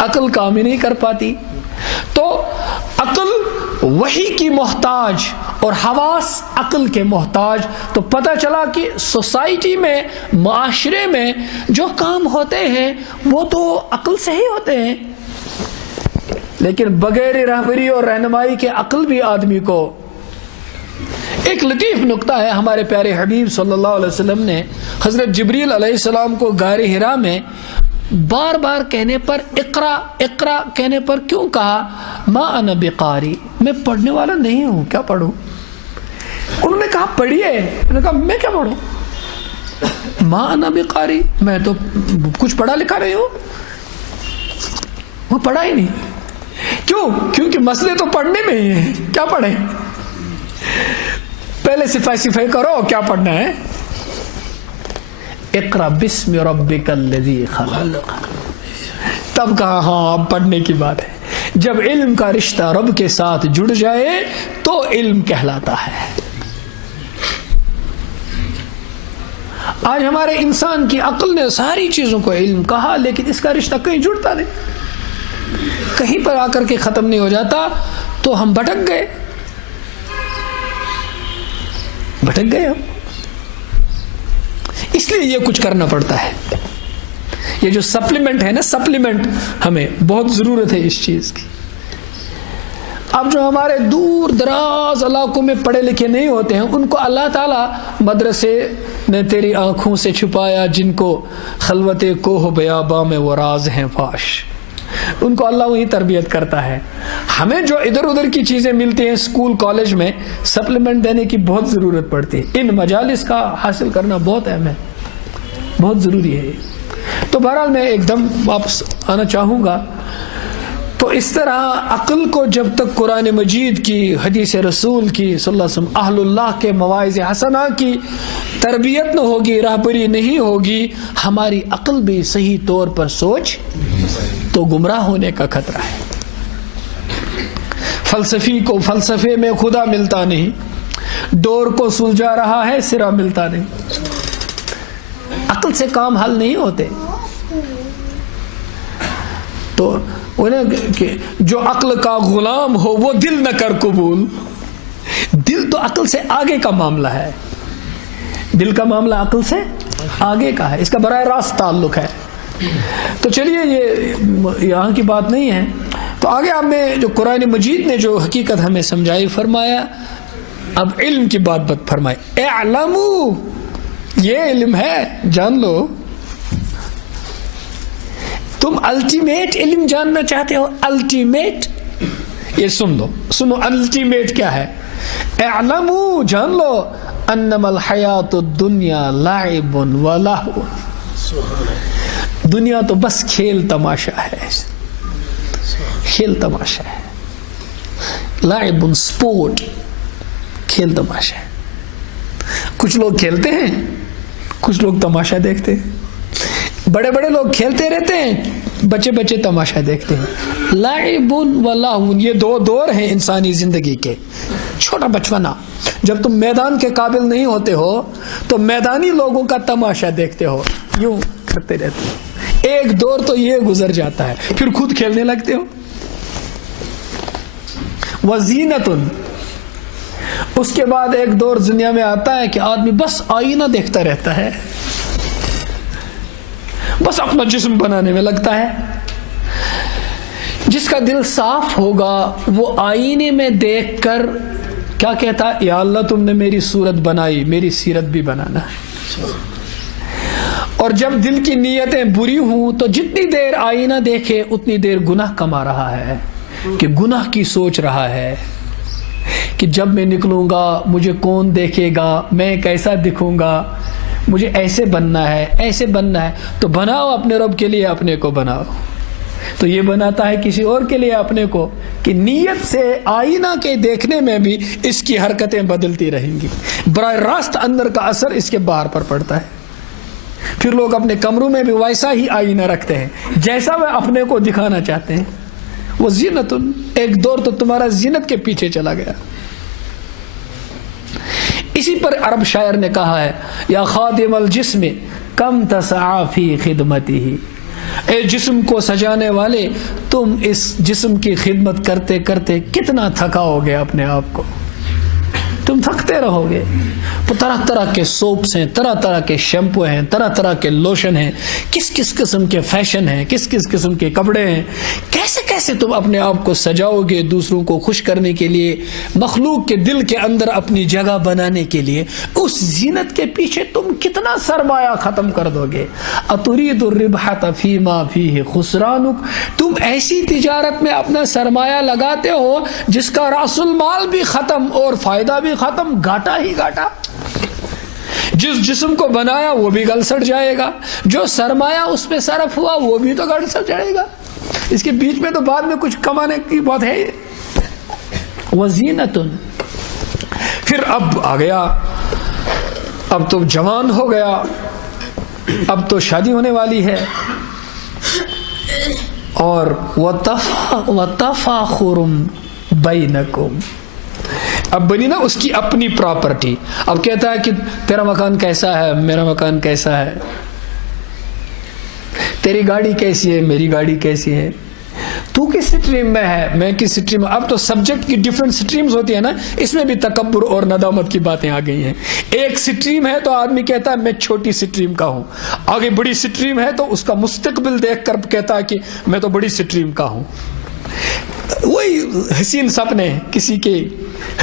عقل کام ہی نہیں کر پاتی. تو عقل وحی کی محتاج اور حواس عقل کے محتاج. تو پتہ چلا کہ سوسائٹی میں, معاشرے میں جو کام ہوتے ہیں وہ تو عقل سے ہی ہوتے ہیں, لیکن بغیر رہبری اور رہنمائی کے عقل بھی آدمی کو. ایک لطیف نقطہ ہے, ہمارے پیارے حبیب صلی اللہ علیہ وسلم نے حضرت جبریل علیہ السلام کو غار حرا میں بار بار کہنے پر, اقرا اقرا کہنے پر کیوں کہا؟ ما انا بقاری, میں پڑھنے والا نہیں ہوں, کیا پڑھوں؟ انہوں نے کہا پڑھیے. انہوں نے کہا میں کیا پڑھوں؟ ما انا بقاری, میں تو کچھ پڑھا لکھا نہیں ہوں. وہ پڑھا ہی نہیں. کیوں؟ کیونکہ مسئلے تو پڑھنے میں ہی ہیں, کیا پڑھیں؟ پہلے صفائی کرو کیا پڑھنا ہے. اقرا بسم ربک الذی خلق, تب کہا ہاں اب پڑھنے کی بات ہے. جب علم کا رشتہ رب کے ساتھ جڑ جائے تو علم کہلاتا ہے. آج ہمارے انسان کی عقل نے ساری چیزوں کو علم کہا, لیکن اس کا رشتہ کہیں جڑتا نہیں, کہیں پر آ کر کے ختم نہیں ہو جاتا. تو ہم بھٹک گئے. ہم. اس لیے یہ کچھ کرنا پڑتا ہے. یہ جو سپلیمنٹ ہے نا، سپلیمنٹ ہمیں بہت ضرورت ہے اس چیز کی. اب جو ہمارے دور دراز علاقوں میں پڑھے لکھے نہیں ہوتے ہیں، ان کو اللہ تعالیٰ مدرسے نے تیری آنکھوں سے چھپایا جن کو خلوت کوہ بیاباں میں وہ راز ہیں فاش، ان کو اللہ وہی تربیت کرتا ہے. ہمیں جو ادھر ادھر کی چیزیں ملتی ہیں اسکول کالج میں، سپلیمنٹ دینے کی بہت ضرورت پڑتی ہے. ان مجالس کا حاصل کرنا بہت اہم ہے، بہت ضروری ہے. تو بہرحال میں ایک دم واپس آنا چاہوں گا. تو اس طرح عقل کو جب تک قرآن مجید کی، حدیث رسول کی صلی اللہ علیہ وسلم، اہل اللہ کے مواعظ حسنہ کی تربیت نہ ہوگی، راہبری نہیں ہوگی، ہماری عقل بھی صحیح طور پر سوچ تو گمراہ ہونے کا خطرہ ہے. فلسفی کو فلسفے میں خدا ملتا نہیں، ڈور کو سلجھا رہا ہے سرا ملتا نہیں. عقل سے کام حل نہیں ہوتے. تو جو عقل کا غلام ہو وہ دل نہ کر قبول. دل تو عقل سے آگے کا معاملہ ہے، دل کا معاملہ عقل سے آگے کا ہے، اس کا براہ راست تعلق ہے. تو چلیے یہ یہاں کی بات نہیں ہے. تو آگے آپ نے جو قرآن مجید نے جو حقیقت ہمیں سمجھائی فرمایا، اب علم کی بات فرمائی. اعلموا، یہ علم ہے، جان لو. تم الٹیمیٹ علم جاننا چاہتے ہو؟ الٹیمیٹ، یہ سن لو، سنو الٹیمیٹ کیا ہے. اعلموا، جان لو، انما الحیات الدنیا لعب و لہو. دنیا تو بس کھیل تماشا ہے، کھیل تماشا ہے. لعب سپورٹ، کھیل تماشا ہے. کچھ لوگ کھیلتے ہیں، کچھ لوگ تماشا دیکھتے ہیں. بڑے بڑے لوگ کھیلتے رہتے ہیں، بچے بچے تماشا دیکھتے ہیں. لعب و لہو، یہ دو دور ہیں انسانی زندگی کے. چھوٹا بچپنا، جب تم میدان کے قابل نہیں ہوتے ہو تو میدانی لوگوں کا تماشا دیکھتے ہو، یوں کرتے رہتے ہو. ایک دور تو یہ گزر جاتا ہے، پھر خود کھیلنے لگتے ہو. وزینت، اس کے بعد ایک دور دنیا میں آتا ہے کہ آدمی بس آئینہ دیکھتا رہتا ہے، بس اپنا جسم بنانے میں لگتا ہے. جس کا دل صاف ہوگا وہ آئینے میں دیکھ کر کیا کہتا ہے؟ یا اللہ تم نے میری صورت بنائی، میری سیرت بھی بنانا ہے. اور جب دل کی نیتیں بری ہوں تو جتنی دیر آئینہ دیکھے اتنی دیر گناہ کما رہا ہے، کہ گناہ کی سوچ رہا ہے کہ جب میں نکلوں گا مجھے کون دیکھے گا، میں کیسا دکھوں گا، مجھے ایسے بننا ہے، ایسے بننا ہے. تو بناؤ اپنے رب کے لیے، اپنے کو بناؤ. تو یہ بناتا ہے کسی اور کے لیے اپنے کو، کہ نیت سے آئینہ کے دیکھنے میں بھی اس کی حرکتیں بدلتی رہیں گی. براہ راست اندر کا اثر اس کے باہر پر پڑتا ہے. پھر لوگ اپنے کمروں میں بھی ویسا ہی آئینہ رکھتے ہیں جیسا وہ اپنے کو دکھانا چاہتے ہیں. وہ زینت، ایک دور تو تمہارا زینت کے پیچھے چلا گیا. اسی پر عرب شاعر نے کہا ہے، یا خادم الجسم کم تسعی فی خدمتہ. اے جسم کو سجانے والے، تم اس جسم کی خدمت کرتے کرتے کتنا تھکاؤ گے اپنے آپ کو. تم تھکتے رہو گے. طرح طرح کے سوپس ہیں، طرح طرح کے شیمپو ہیں، طرح طرح کے لوشن ہیں، کس کس قسم کے فیشن ہیں، کس کس قسم کے کپڑے ہیں. کیسے کیسے تم اپنے آپ کو سجاؤ گے دوسروں کو خوش کرنے کے لیے، مخلوق کے دل کے اندر اپنی جگہ بنانے کے لیے. اس زینت کے پیچھے تم کتنا سرمایہ ختم کر دو گے. اتريد الربح فيما فيه خسرانك. تم ایسی تجارت میں اپنا سرمایہ لگاتے ہو جس کا راس المال بھی ختم اور فائدہ بھی ختم، گھاٹا ہی گھاٹا. جس جسم کو بنایا وہ بھی گل سڑ جائے گا، جو سرمایہ اس پہ صرف ہوا وہ بھی تو گل سڑ جائے گا. اس کے بیچ میں تو بعد میں کچھ کمانے کی بات ہے. وزینت، پھر اب آ گیا، اب تو جوان ہو گیا، اب تو شادی ہونے والی ہے. اور وَتَفَاخُرٌ بَيْنَكُمْ، اب بنی نا اس کی اپنی پراپرٹی. اب کہتا ہے کہ تیرا مکان کیسا ہے، میرا مکان کیسا ہے، تیری گاڑی کیسی ہے، میری گاڑی کیسی ہے. تو کس سٹریم میں ہے، میں کس سٹریم میں. اب تو سبجیکٹ کی ڈیفرنٹ سٹریمز ہوتی ہے نا، اس میں بھی تکبر اور ندامت کی باتیں آ گئی ہیں. ایک سٹریم ہے تو آدمی کہتا ہے میں چھوٹی سٹریم کا ہوں، آگے بڑی سٹریم ہے تو اس کا مستقبل دیکھ کر کہتا ہے کہ میں تو بڑی سٹریم کا ہوں. وہی حسین سپنے، کسی کے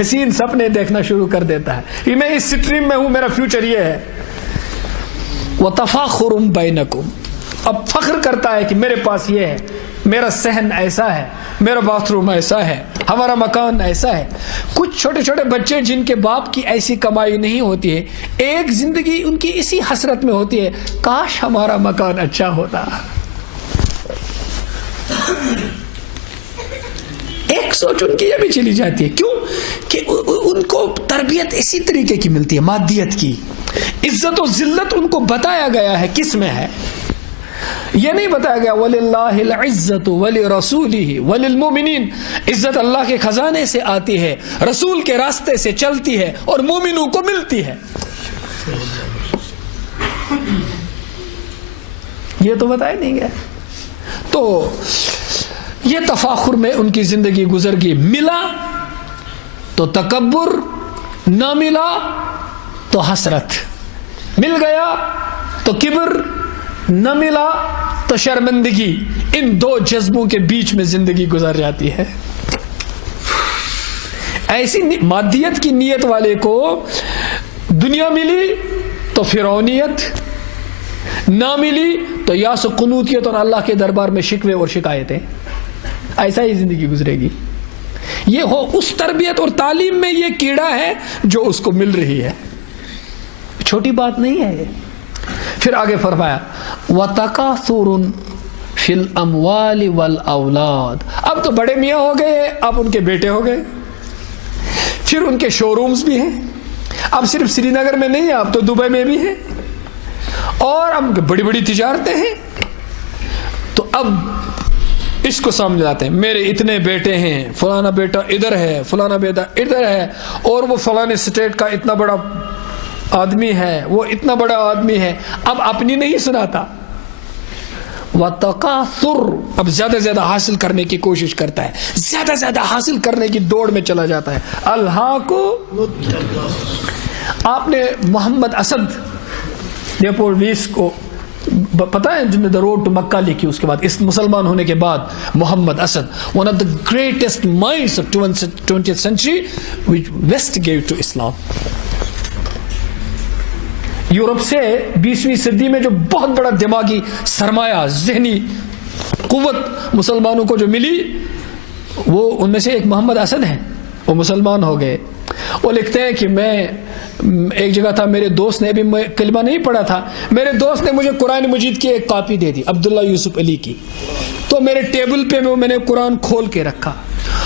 حسین سپنے دیکھنا شروع کر دیتا ہے کہ میں اس سٹریم میں ہوں، میرا فیوچر یہ ہے. وَتَفَاخُرٌ بَيْنَكُمْ، اب فخر کرتا ہے کہ میرے پاس یہ ہے، میرا صحن ایسا ہے، میرا باتھ روم ایسا ہے، ہمارا مکان ایسا ہے. کچھ چھوٹے چھوٹے بچے جن کے باپ کی ایسی کمائی نہیں ہوتی ہے، ایک زندگی ان کی اسی حسرت میں ہوتی ہے، کاش ہمارا مکان اچھا ہوتا. ایک سوچ ان کی یہ بھی چلی جاتی ہے. کیوں کہ ان کو تربیت اسی طریقے کی ملتی ہے، مادیت کی. عزت و ذلت ان کو بتایا گیا ہے کس میں ہے، یہ نہیں بتایا گیا وَلِلَّهِ الْعِزَّةُ وَلِرَسُولِهِ وَلِلْمُؤْمِنِينَ. عزت اللہ کے خزانے سے آتی ہے، رسول کے راستے سے چلتی ہے اور مومنوں کو ملتی ہے. یہ تو بتایا نہیں گیا. تو یہ تفاخر میں ان کی زندگی گزر گئی. ملا تو تکبر، نہ ملا تو حسرت. مل گیا تو کبر، نہ ملا تو شرمندگی. ان دو جذبوں کے بیچ میں زندگی گزر جاتی ہے. ایسی مادیت کی نیت والے کو دنیا ملی تو فرعونیت، نہ ملی تو یاس و قنوتیت اور اللہ کے دربار میں شکوے اور شکایتیں. ایسا ہی زندگی گزرے گی. یہ ہو اس تربیت اور تعلیم میں یہ کیڑا ہے جو اس کو مل رہی ہے، چھوٹی بات نہیں ہے یہ. پھر آگے فرمایا وَتَكَاثُرٌ فِي الْأَمْوَالِ وَالْأَوْلَادِ. اب تو بڑے میاں ہو گئے، اب ان کے بیٹے ہو گئے، پھر ان کے شو رومز بھی ہیں. اب صرف سری نگر میں نہیں، اب تو دبئی میں بھی ہیں، اور اب بڑی بڑی تجارتیں ہیں. تو اب اس کو سمجھ جاتے ہیں میرے اتنے بیٹے ہیں، فلانا بیٹا ادھر ہے، فلانا بیٹا ادھر ہے، اور وہ فلانے اسٹیٹ کا اتنا بڑا آدمی ہے، وہ اتنا بڑا آدمی ہے. اب اپنی نہیں سناتا. وَتَقَاثُرْ، اب زیادہ زیادہ حاصل کرنے کی کوشش کرتا ہے، زیادہ زیادہ حاصل کرنے کی دوڑ میں چلا جاتا ہے. الہاکو، آپ نے محمد اسد لیوپولڈ 20 کو پتہ ہے جن نے دا روڈ ٹو مکہ لکھی، اس کے بعد اس مسلمان ہونے کے بعد Muhammad Asad one of the greatest minds of 20th century which West gave to Islam. یورپ سے 20ویں صدی میں جو بہت بڑا دماغی سرمایہ، ذہنی قوت مسلمانوں کو جو ملی، وہ ان میں سے ایک محمد اسد ہیں. وہ مسلمان ہو گئے. وہ لکھتے ہیں کہ میں ایک جگہ تھا، میرے دوست نے، ابھی میں کلمہ نہیں پڑھا تھا، میرے دوست نے مجھے قرآن مجید کی ایک کاپی دے دی، عبداللہ یوسف علی کی. تو میرے ٹیبل پہ میں نے قرآن کھول کے رکھا،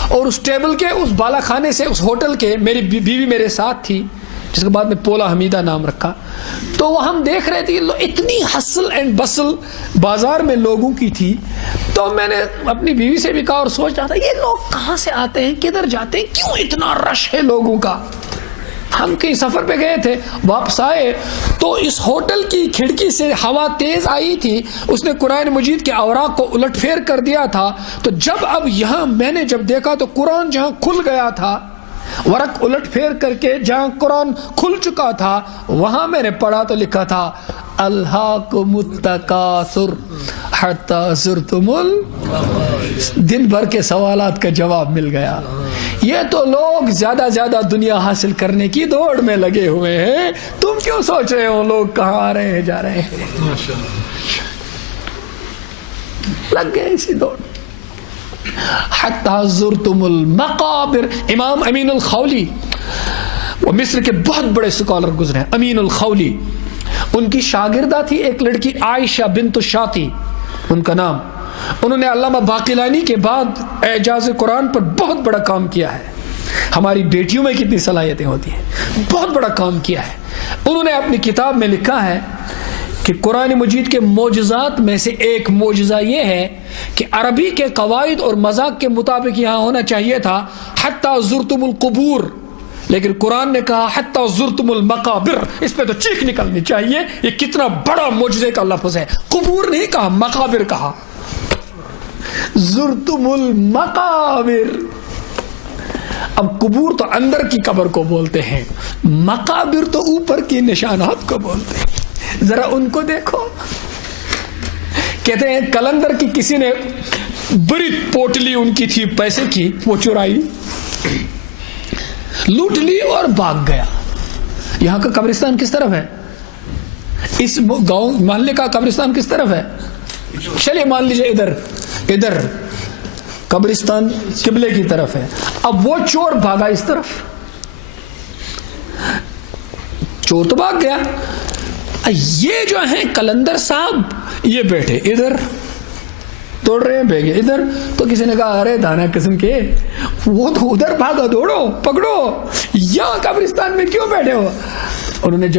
اور اس ٹیبل کے اس بالا خانے سے، اس ہوٹل کے، میری بیوی میرے ساتھ تھی جس کے بعد میں پولا حمیدہ نام رکھا. تو وہ ہم دیکھ رہے تھے اتنی ہسل اینڈ بسل بازار میں لوگوں کی تھی. تو میں نے اپنی بیوی سے بھی کہا اور سوچ رہا تھا یہ لوگ کہاں سے آتے ہیں، کدھر جاتے ہیں، کیوں اتنا رش ہے لوگوں کا. ہم کہیں سفر پہ گئے تھے، واپس آئے تو اس ہوٹل کی کھڑکی سے ہوا تیز آئی تھی، اس نے قرآن مجید کے اوراق کو الٹ پھیر کر دیا تھا. تو جب اب یہاں میں نے جب دیکھا تو قرآن جہاں کھل گیا تھا، ورق الٹ پھیر کر کے جہاں قرآن کھل چکا تھا، وہاں میں نے پڑھا تو لکھا تھا الہاکم التکاثر حتی زرتم دن بھر کے سوالات کا جواب مل گیا. یہ تو لوگ زیادہ زیادہ دنیا حاصل کرنے کی دوڑ میں لگے ہوئے ہیں، تم کیوں سوچ رہے ہو لوگ کہاں آ رہے ہیں جا رہے ہیں. لگ گئے اسی دوڑ. حتی زرتم المقابر. امام امین الخولی، وہ مصر کے بہت بڑے سکالر گزرے ہیں. امین الخولی، ان کی شاگردہ تھی ایک لڑکی عائشہ بنت الشاطی ان کا نام. انہوں نے علامہ باقلانی کے بعد اعجاز قرآن پر بہت بڑا کام کیا ہے. ہماری بیٹیوں میں کتنی صلاحیتیں ہوتی ہیں، بہت بڑا کام کیا ہے. انہوں نے اپنی کتاب میں لکھا ہے کہ قرآن مجید کے معجزات میں سے ایک معجزہ یہ ہے کہ عربی کے قواعد اور مذاق کے مطابق یہاں ہونا چاہیے تھا حتی زرتم القبور، لیکن قرآن نے کہا حتی زرتم المقابر. اس پہ تو چیخ نکلنی چاہیے، یہ کتنا بڑا معجزے کا لفظ ہے. قبور نہیں کہا، مقابر کہا. زرتم المقابر. اب قبور تو اندر کی قبر کو بولتے ہیں, مقابر تو اوپر کے نشانات کو بولتے ہیں. ذرا ان کو دیکھو. کہتے ہیں کلندر کی کسی نے بڑی پوٹلی ان کی تھی پیسے کی, وہ چرائی, لوٹ لی اور بھاگ گیا. یہاں کا قبرستان کس طرف ہے؟ اس گاؤں محلے کا قبرستان کس طرف ہے؟ چلیے مان لیجئے ادھر قبرستان قبلے کی طرف ہے. اب وہ چور بھاگا اس طرف, چور تو بھاگ گیا. یہ جو ہیں کلندر صاحب یہ بیٹھے ادھر دوڑ رہے ہیں, بھیگے ادھر. تو کسی نے کہا ارے دانا قسم کے, وہ تو ادھر بھاگا, دوڑو پکڑو, یہاں قبرستان میں کیوں بیٹھے ہو؟ انہوں نے جواب